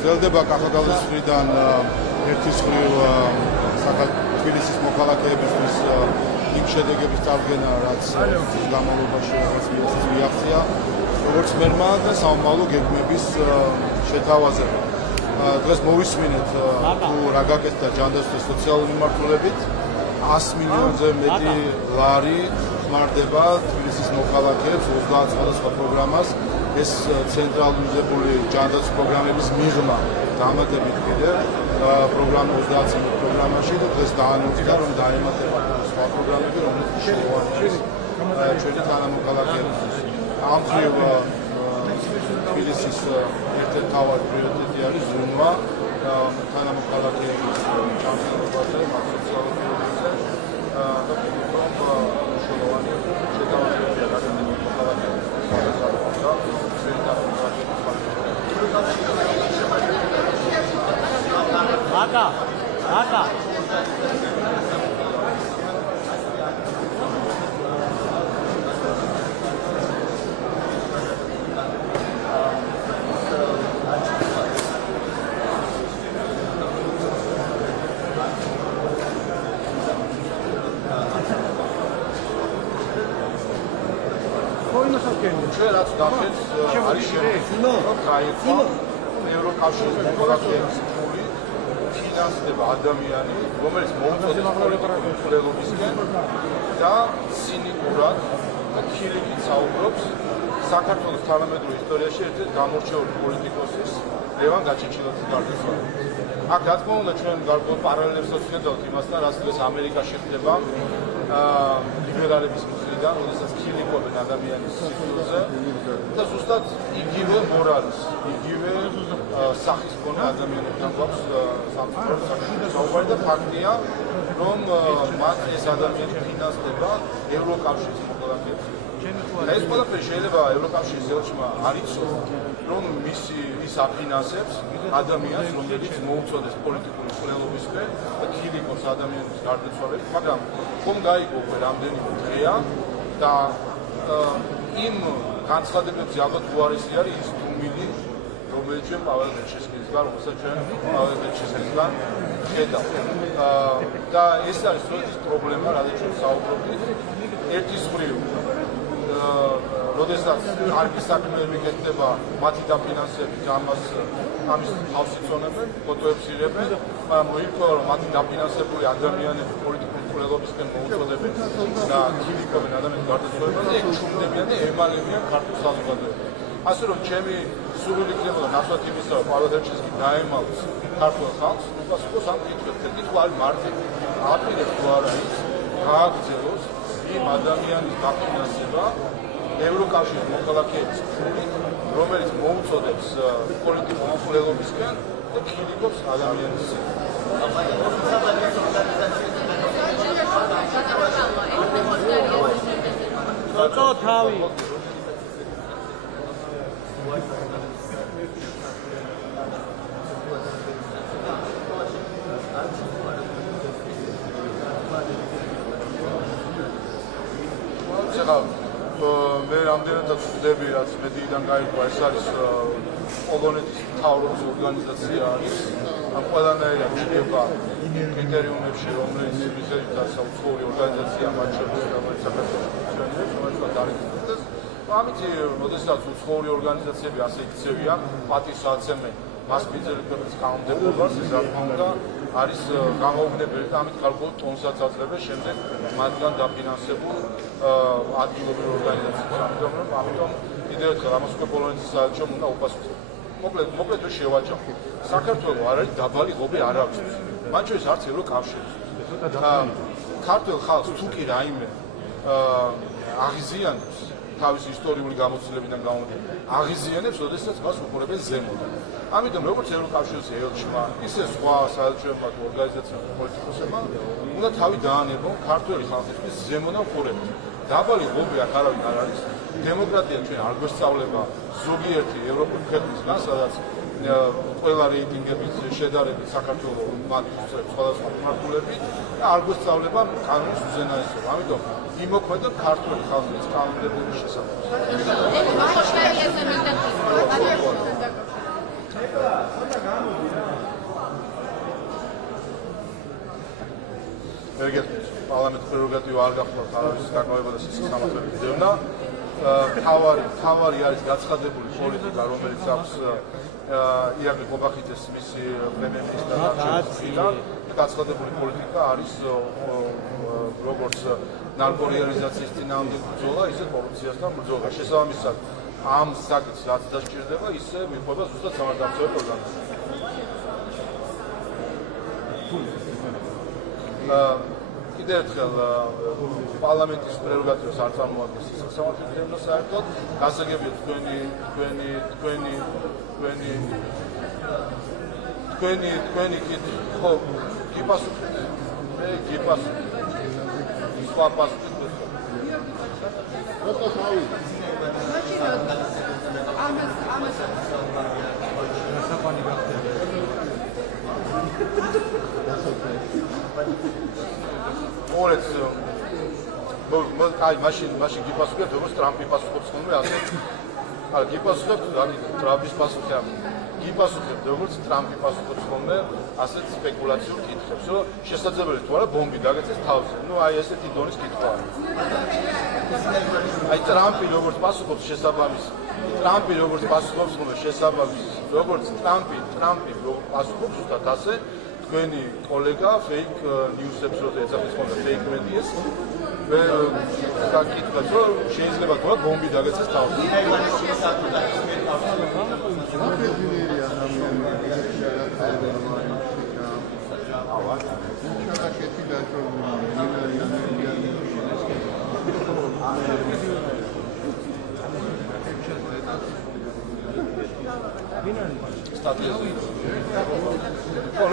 ძლდება კახაბალის მხრიდან ერთის მხრივ თბილისის მოქალაქეებისთვის იმ შედეგების წარდგენა, რაც განმავლობაში რაღაც მიაღწია, როგორც მერმა და სამომავლო გეგმების შეთავაზება. დღეს მოვისმინეთ თუ რა გაკეთდა ჯანდაცვის სოციალური მიმართულებით 100 მილიონზე მეტი ლარი ხმარდება თბილისის მოქალაქეებს 30 სხვადასხვა პროგრამას. ეს ცენტრალიზებული ჯანდაცვის პროგრამების მიღმა დამატებით კიდევ პროგრამა 30 პროგრამაში და დღეს დაანონსდა რომ დაემატება სხვა პროგრამები, რომელიც შეუერთეს ჩვენი თანამოქალაქეებისთვის. ამ მხრივ თბილისის ერთ-ერთი მთავარი პრიორიტეტი არის ზრუნვა თანამოქალაქეების ჩამოყალიბებაზე, მათ სოციალურ პრობლემებზე და მნიშვნელოვანი შეთავაზებებია გაგრძელებული მოქალაქეების ჩვენ რაც დახეთ არის ევროკავშირის მოქალაქეების ფული ფინანსდება ადამიანი, რომელიც მოუწოდეს პოლიტიკურ მკვლელობისკენ და ცინიკურად და ქილიკით საუბრობს საქართველოს თანამედროვე ისტორიაში ერთ-ერთ გამორჩეული პოლიტიკოსის ლევან გაჩეჩილაძის გარდაცვალებას. აქ რა თქმა უნდა ჩვენ გარკვეულ პარალელებს ვხედავთ იმასთან, რაც დღეს ამერიკაში ხდება ლიბერალების მხრიდან, როდესაც ქილიკობენ ადამიანის სიკვდილზე და ზუსტად იგივე მორალის, იგივე სახის მქონე ადამიანებთან გვაქვს საუბარი და ფაქტია, რომ მათ ეს ადამიანი ფინანსდება ევროკავშირის მოქალაქეებს. და ეს ყველაფერი შეიძლება ევროკავშირის ელჩმა არ იცოს, რომ ის აფინანსებს ადამიანს, რომელიც მოუწოდეს პოლიტიკური მკვლელობისკენ და ქილიკობს ადამიანის გარდაცვალებას, მაგრამ ხომ გაიგო რამდენიმე დღეა და იმ განცხადებებზე ალბათ უარესი არის ის დუმილი, რომელიც ჩვენ პაվել გერჩესკისგან, რომელსაც ჩვენ პაվել გერჩესკისგან ხედავთ. და ეს არის სწორედ ის პრობლემა, რადგან ჩვენ საუბრობთ ერთის მხრივ როდესაც კარგი საქმეები გექნება, მათი დაფინანსებით ამის თავს იწონებენ, ფოტოებს იღებენ, მაგრამ მოიქვა რომ მათი დაფინანსებული ადამიანები პოლიტიკურ მკვლელობისკენ მოუწოდებენ და ქილიკობენ ადამიანის გარდაცვალებას, ეგ ჩუმდებიან და ემალებიან ქართულ საზოგადოებას. ასე რომ ჩემი სურვილი იქნებოდა ნაცვლად იმისა, რომ პაվել გერჩესკი დაემალოს ქართულ ხალხს, უპასუხოს ამ კითხვებზე. კითხვა არის მარტივი. აპირებს თუ არა ის გააგრძელოს იმ ადამიანის დაფინანსება ევროკავშირის მოქალაქეების ფულით, რომელიც მოუწოდებს პოლიტიკურ მკვლელობისკენ და ქილიკობს ადამიანის მე რამდენადაც ვხვდები, რაც მედიიდან გაიგო, ეს არის პოლონეთის მთავრობის ორგანიზაცია არის. ყველანაირად ჩნდება კრიტერიუმებში, რომელიც მიხედვითაც უცხოური ორგანიზაცია მათ შორის, რომელიც საქართველოში ფუნქციონირებს, რომელსაც დარეგისტრირდეს. ამით, როდესაც უცხოური ორგანიზაციები ასე იქცევიან, პატივსაცემენ მას მიწელებების კანონმდებლობას, ეს რა თქმა უნდა არის გამოუგნებელი და ამით გარკვეულ ტონსაც აძლევენ შემდეგ მათგან დაფინანსებულ ადგილობრივ ორგანიზაციებს. ამიტომ კიდევ ერთხელ ამას უკვე პოლონეთის საელჩომ უნდა უპასუხოს. მოკლედ ვერ შევაჯამოთ. საქართველოს არ არის დაბალი ღობე არავისთვის. მათ შორის არც ევროკავშირის. ქართულ ხალხს თუ კი რაიმე აღიზიანებს თავის ისტორიული გამოცდილებიდან გამომდინარე, აღიზიანებს, როდესაც მას უყურებენ ზემოდან. ამიტომ როგორც ევროკავშირის ელჩმა, ისე სხვა საელჩოებმა თუ ორგანიზაციებმა პოლიტიკოსებმა უნდა თავი დაანებონ ქართული ხალხისთვის ზემოდან უყურებთ. დაბალი ღობე აქ არავინ არ არის. დემოკრატია ჩვენ არ გვესწავლება ზოგიერთი ევროპული ქვეყნისგან, სადაც ყველა რეიტინგების შედარებით საქართველოს მათთვის სხვადასხვა მმართველები და არ გვესწავლება კანონის უზენაესობა. ამიტომ იმოქმედა ქართული ხალხის კანონმდებლობის შესახებ. პარლამენტის პრეროგატივა არ გახლავთ არავის განმეორება და სისხლისამართლების დევნა. თავარი არის გაცხადებული პოლიტიკა, რომელიც აქვს იაკობ ყობახიძეს მისი პრემიერ-მინისტრის არჩევნიდან. გაცხადებული პოლიტიკა არის როგორც ნარკორეალიზაციის წინააღმდეგ ბრძოლა, ისე კორუფციასთან ბრძოლა. შესაბამისად, ამ საკითხს რაც დასჭირდება, ისე მიყვება ზუსტად სამართალდამცავი ორგანოები. კიდევ ერთხელ პარლამენტის პრეროგატივას არ წარმოადგენს სისხლისამართლების დევნა საერთოდ. გასაგებია თქვენი ხო გიპასუხეთ. მე გიპასუხეთ. სხვა პასუხი თქვენ. რატო თავი? ამას საფანი გახდება. ორეც აი მაშინ გიპასუხებთ როგორც ტრამპი პასუხობს ხოლმე ასე. არა გიპასუხებთ ტრამპის პასუხი ამ. გიპასუხებთ როგორც ტრამპი პასუხობს ხოლმე ასეთ სპეკულაციურ კითხვებს, რომ შესაძლებელი თუ არა ბომბი დაგეცეს თავზე. ნუ აი ესეთი დონის კითხვა. აი ტრამპი როგორც პასუხობს შესაბამის ტრამპი როგორც პასუხობს ხოლმე შესაბამის როგორც ტრამპი პასუხობს უბრალოდ ასე თქვენი კოლეგა fake news-ებს რო ეძახის ხოლმე fake media-ს მე საკითხებს რომ შეიძლება თქვა ბომბი დაგეცეს თავზე.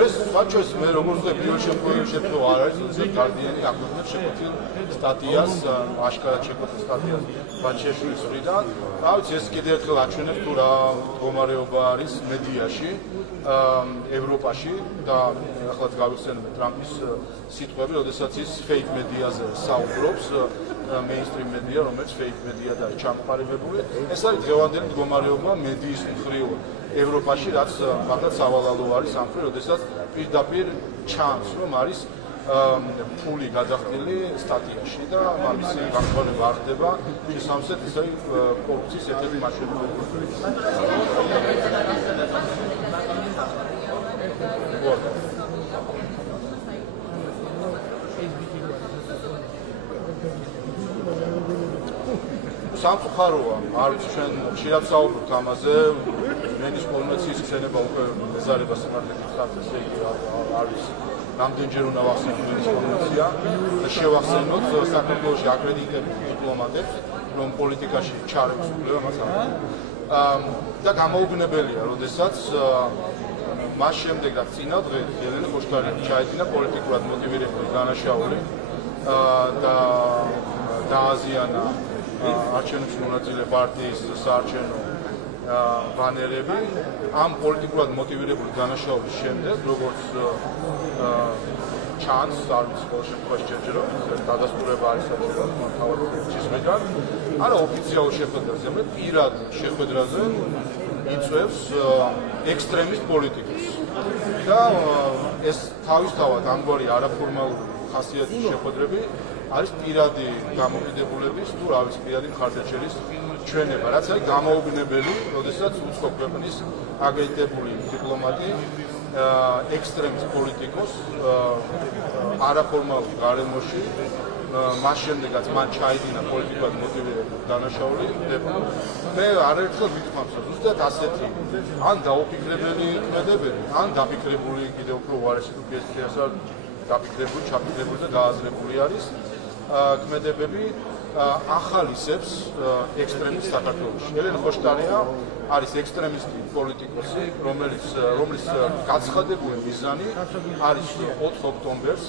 ეს საჩოს მე როგორც პირველ შემთხვევაში არ არის გარდიანი აკვირდებს შეკვეთილ სტატიას აშკარად შეკვეთილ სტატიას ბაჩეშვილის მხრიდან. რა ვიცი ეს კიდევ ერთხელ აჩვენებს თუ რა მდგომარეობა არის მედიაში ევროპაში და ახლაც გავიხსენებთ ტრამპის სიტყვები, როდესაც ის fake მედიაზე საუბრობს, mainstream media, რომელიც fake media და ჩამყარებებული. ეს არის დღევანდელი მდგომარეობა მედიის მხრივ ევროპაში, რაც მაგათ სავალალო არის ამ მხრივ, როდესაც პირდაპირ ჩანს, რომ არის ფული გადახდილი სტატიაში და ამისი გახმარება არ ხდება შესაბამისად ისე კორუფციის ერთ-ერთი მაჩვენებელი. სამწუხაროა, არ ვიცი ჩვენ ხშირად საუბრობთ ამაზე, მენის კონვენციის ხსენება უკვე მეზარება სიმართლეში ხარჯს იგი არ ვიცი. რამდენჯერ უნდა ვახსენოთ მენის კონვენცია და შევახსენოთ საქართველოში აკრედიტებულ დიპლომატებს, რომ პოლიტიკაში ჩარევს უფლება მას აქვს. და გამოუგნებელია, როდესაც მას შემდეგ რაც წინა დღე ელენე ხოშტარიანი ჩაედინა პოლიტიკურად მოტივირებული დანაშაული და დააზიანა არჩევნებში მონაწილე პარტიის საარჩევნო ბანერები ამ პოლიტიკურად მოტივირებული დანაშაულის შემდეგ, როგორც ჩანს, არ ვიცი ყოველ შემთხვევაში ჯერჯერობით დადასტურება არის საჭირო თავის მხრიდან, არა ოფიციალურ შეხვედრაზე, მე პირად შეხვედრაზე იწვევს ექსტრემისტ პოლიტიკას. და ეს თავისთავად ამგვარი არაფორმალური ხასიათის შეხვედრები არის პირადი გამოკიდებულების თუ რა ვიცი პირადი მხარდაჭერის ჩვენება, რაც არის გამოუგნებელი, როდესაც უცხო ქვეყნის აკრედიტებული დიპლომატი ექსტრემისტ პოლიტიკოს არაფორმალურ გარემოში მას შემდეგაც მან ჩაიდინა პოლიტიკურად მოტივირებული დანაშაული ხდება. მე არაერთხელ ვიტყვამს, რომ ზუსტად ასეთი ან დაუფიქრებელი ქმედებები, ან დაფიქრებული კიდევ უფრო უარესი თუ ფესტიასა დაფიქრებული, ჩაფიქრებული და გააზრებული არის ქმედებები ახალისებს ექსტრემისტ საქართველოში. ელენე ხოშტარია არის ექსტრემისტი პოლიტიკოსი, რომლის გაცხადებული მიზანი არის 4 ოქტომბერს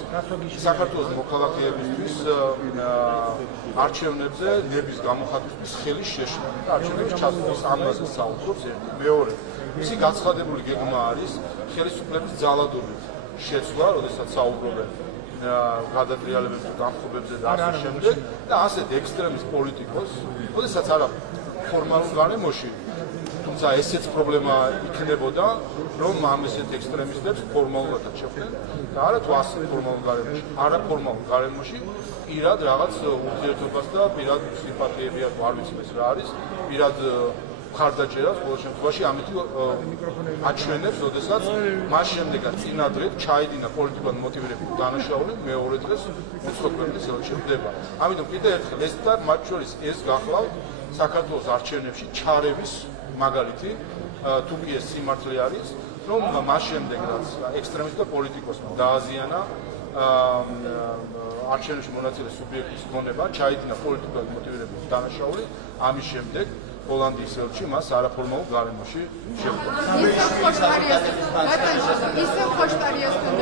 საქართველოს მოქალაქეებისთვის არჩევნებზე ნების გამოხატვის ხელის შეშლება. არჩევნების ჩასვლის ამაზე საუბრობს ერთი. მეორე მისი გაცხადებული გეგმა არის ხელისუფლების ძალადობით შეცვლა, როდესაც საუბრობენ გადატრიალებებზე, გამხობებზე და ასე შემდეგ და ასეთ ექსტრემის პოლიტიკოს, როდესაც არა ფორმალურ გარემოში, თუმცა ესეც პრობლემა იქნებოდა, რომ ამ ესეთ ექსტრემისტებს ფორმალურადაც შეხვდნენ და არა თუ ასე ფორმალურ გარემოში, არაფორმალურ გარემოში პირად რაღაც ურთიერთობას და პირად სიმპათიები აქვს, არ ვიცი ეს რა არის, პირად მხარდაჭერას ყოველ შემთხვევაში ამით აჩვენებს, როდესაც მას შემდეგაც წინადრებ ჩაიდინა პოლიტიკურად მოტივირებული დანაშაული მეორე დღეს უცხო ქვეყნის ელჩი ხდება. ამიტომ კიდევ ერთხელ ეს და მათ შორის ეს გახლავთ საქართველოს არჩევნებში ჩარევის მაგალითი, თუ კი ეს სიმართლე არის, რომ მას შემდეგ რაც ექსტრემისტთა პოლიტიკოსმა დააზიანა არჩევნებში მონაწილე სუბიექტის გონება, ჩაიდინა პოლიტიკურად მოტივირებული დანაშაული, ამის შემდეგ ჰოლანდიის ელჩი მას არაფორმალურ გარემოში შეხვდა. ისევ ხოშტარიასთან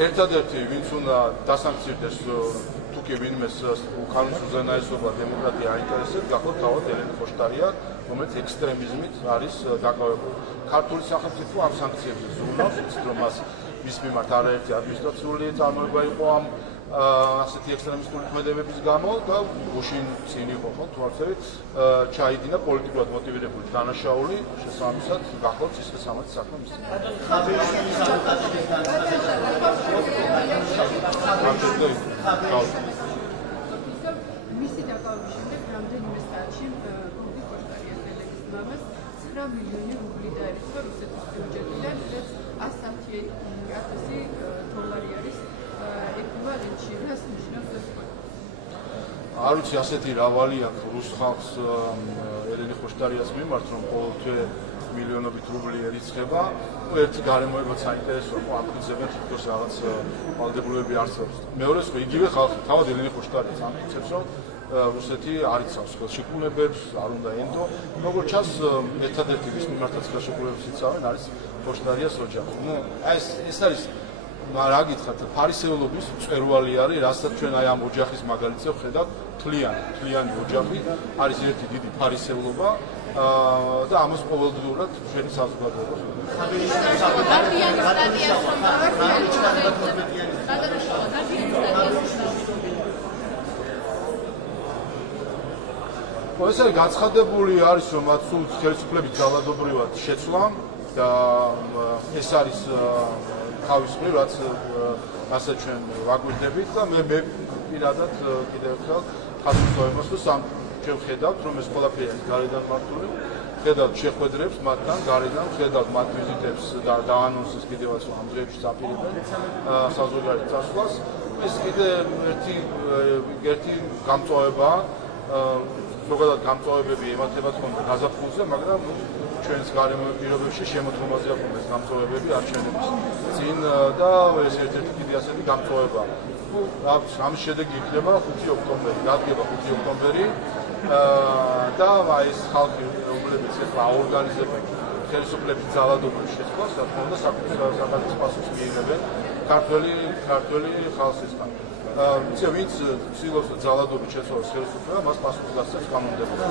ერთადერთი ვინც უნდა დასანქცირდეს თუ კი ვინმეს უკანონო უზენაესობა დემოკრატია აინტერესებს, გახლავთ თავად ელენე ხოშტარია, რომელიც ექსტრემიზმით არის დაკავებული. ქართული სახელმწიფო ამ სანქციებზე ზრუნავს, იცით რომ მას მის მიმართ არაერთი ადმინისტრაციული წარმოება იყო ამ ასეთი ექსტრემისტული ქმედებების გამო და გუშინ წინ იყო ხო თუ არ ვიცი ჩაიდინა პოლიტიკურად მოტივირებული დანაშაული, შესაბამისად გახლავთ ის სამაც საქმე მის მისი დაკავების შემდეგ რამდენიმე საათში გუნდი ხოშტარიას ელენის მამას 9 მილიონი რუბლი დაერქვა რუსეთის ბიუჯეტიდან, რაც 160,000 დოლარი არის ეკვივალენტში. რას ნიშნავს ეს? არ ვიცი, ასეთი რავალი აქვს რუს ხალხს ელენე ხოშტარიას მიმართ, რომ ყოველთვე მილიონობით რუბლი ერიცხება. ერთი გარემოებაც საინტერესოა, ამ პრინციპზე თვითონ რაღაც ვალდებულებები არსებობს. მეორე სხვა იგივე ხალხი, თავად ელენე ხოშტარიას ამტკიცებს, რომ რუსეთი არ იცავს ხელშეკრულებებს, არ უნდა ენდო. როგორც ჩანს, ერთადერთი ვის მიმართაც ხელშეკრულებებს იცავენ არის ხოშტარიას ოჯახი. ეს არის რა გითხრათ, ფარისეულობის მწვერვალი არის, რასაც ჩვენ აი ამ ოჯახის მაგალითზე ვხედავთ, თლიანი ოჯახი არის ერთი დიდი ფარისეულობა და ამას ყოველდღიურად ჩვენი საზოგადოება ეს არის გაცხადებული არის, რომ მათ სულ ხელისუფლების ძალადობრივად შეცვლა და ეს არის თავის მხრივ, რაც ასე ჩვენ ვაგვირდებით და მე პირადად კიდევ ერთხელ ხაზგასმებას ვსამ ჩვენ ვხედავთ, რომ ეს ყველაფერი არის გარედან მართული, ვხედავთ შეხვედრებს მათთან გარედან, ვხედავთ მათ ვიზიტებს და დაანონსეს კიდევაც ამ დღეებში წაპირებენ საზღვარგარეთ წასვლას. ეს კიდევ ერთი გამწვავებაა, ზოგადად გამწვავებები ემართება თქონდა გაზაფხულზე, მაგრამ ჩვენს გარემო პირობებში შემოდგომაზე აქვს ეს გამწვავებები არჩევნების წინ და ეს ერთ-ერთი კიდე ასეთი გამწვავებაა. ამის შედეგი იქნება 5 ოქტომბერი, დადგება 5 ოქტომბერი და ეს ხალხი, რომლებიც ახლა აორგანიზებენ ხელისუფლების ძალადობის შეცვლას, რა თქმა უნდა, საკუთარ პასუხს მიიღებენ ქართველი ხალხისგან. ვინც ცდილობს ძალადობის შეცვლას ხელისუფლება, მას პასუხს გასცემს კანონმდებლობა.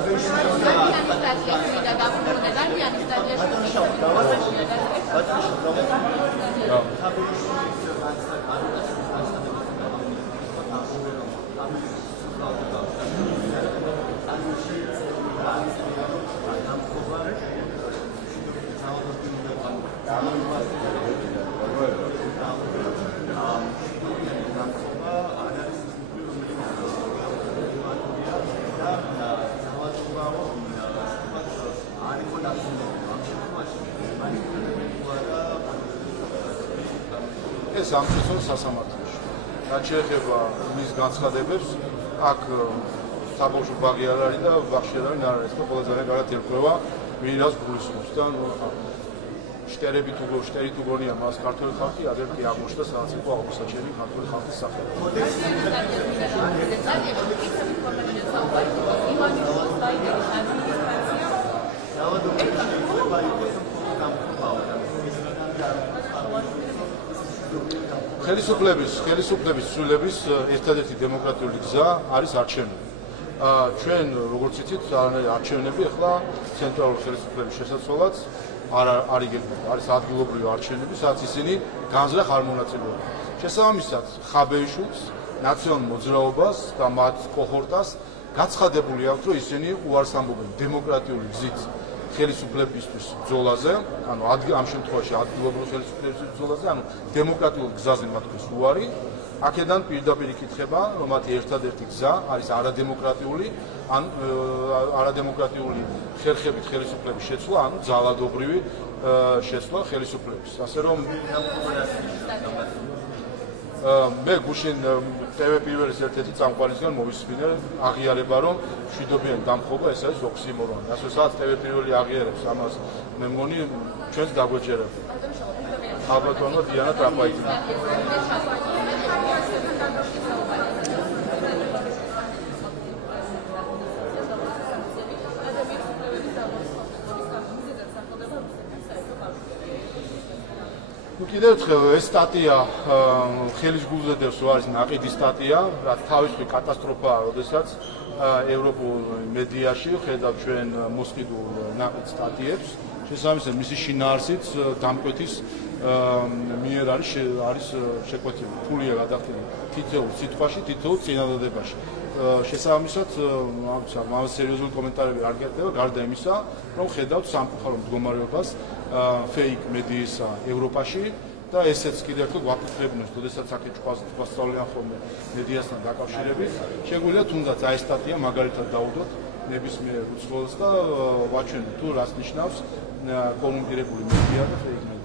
ეს ამ შეცვალა სასამართლოში. რაც შეეხება მის განცხადებებს, აქ საბავშვო ბაღი არ არის და ბაღში არ არის და ყველა ძალიან კარგად ერკვევა ვინას გულისხმობს და შტერით უგონია მას ქართული ხალხი, ადრე აღმოჩნდა სადაც იყო აღმოსაჩენი ქართული ხალხის სახელი. ხელისუფლების ცვლილების ერთადერთი დემოკრატიული გზა არის არჩევნები. ჩვენ როგორც იცით, არჩევნები ახლა ცენტრალური ხელისუფლების შესაძლებლად არ იგებენ. არის ადგილობრივი არჩევნები, სადაც ისინი განზრახ არ მონაწილეობენ. შესაბამისად, ხაბეიშვილს, ნაციონალურ მოძრაობას და მათ კოჰორტას გაცხადებული აქვს, რომ ისინი უარს ამბობენ დემოკრატიული გზით ხელისუფლებისთვის ბრძოლაზე, ანუ ამ შემთხვევაში ადგილობრივი ხელისუფლებისთვის ბრძოლაზე, ანუ დემოკრატიულ გზაზე მათთვის უარი. აქედან პირდაპირ იკითხება, რომ მათი ერთადერთი გზა არის არადემოკრატიული ხერხებით ხელისუფლების შეცვლა, ანუ ძალადობრივი შეცვლა ხელისუფლების. ასე რომ მე გუშინ TV პირველის ერთ-ერთი წამყვანისგან მოვისმინე აღიარება, რომ მშვიდობიანი დამხობა ეს არის ოქსიმორონი. ასე სადაც TV პირველი აღიარებს ამას, მე მგონი ჩვენს დაგვეჭერება. ალბათონო დიანა ტრაპაიძე. კიდევ ერთხელ ეს სტატია ხელის გულზე დევს, არის ნაყიდი სტატია, რაც თავისუფლი კატასტროფაა, როდესაც ევროპულ მედიაში ხედავ ჩვენ მოსყიდულ ნაყიდ სტატიებს. შესაბამისად, მისი შინაარსიც დამკვეთის მიერ არის შეკვეთილი, ფულია გადახდილი თითოეულ სიტყვაში, თითოეულ წინადადებაში. შესაბამისად, ამას სერიოზული კომენტარები არ გეტყობა, გარდა იმისა, რომ ხედავთ სამწუხარო მდგომარეობას fake მედიისა ევროპაში და ესეც კიდევ ერთხელ ვაფიქრებინოს, როდესაც აქეთ გვასწავლიან ხოლმე მედიასთან დაკავშირებით, შეგვიძლია თუნდაც აი სტატია მაგალითად დავუდოთ ნებისმიერ უცხოელს და ვაჩვენოთ თუ რას ნიშნავს კორუმპირებული მედია და fake მედია.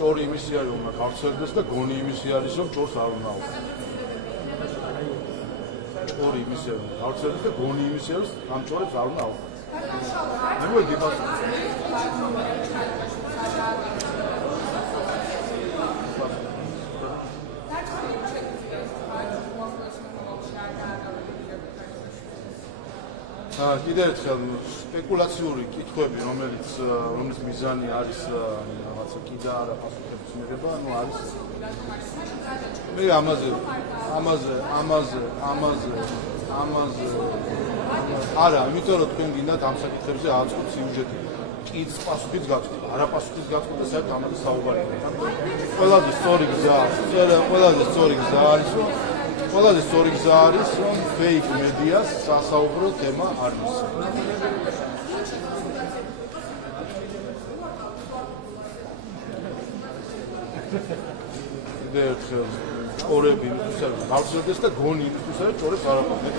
ჭორი იმისი არის, რომ გავრცელდეს და გონი იმისი არის, რომ ჭორს არ უნდა აუხსნას. ჭორი იმისი არის, რომ გავრცელდეს და გონი იმისი არის, ამ ჭორებს არ უნდა აუხსნას. მე მგონი კიდევ ერთხელ სპეკულაციური კითხვები, რომელიც მიზანი არის რაღაცა კიდე არა პასუხების მიღება, ანუ არის მე ამაზე არა, იმიტომ რომ თქვენ გინდათ ამ საკითხებზე აწყობთ სიუჟეტი. კიც პასუხიც გაწყვეტ, არა პასუხიც გაწყვეტ და საერთოდ ამაზე საუბარია. ყველაზე სწორი გზა არის, რომ fake მედიას სასაუბრო თემა არ მისცემ. კიდევ ერთხელ ჭორები იმისთვის არის გავრცელდეს და გონი იმისთვის არის ჭორებს არ აყენებთ.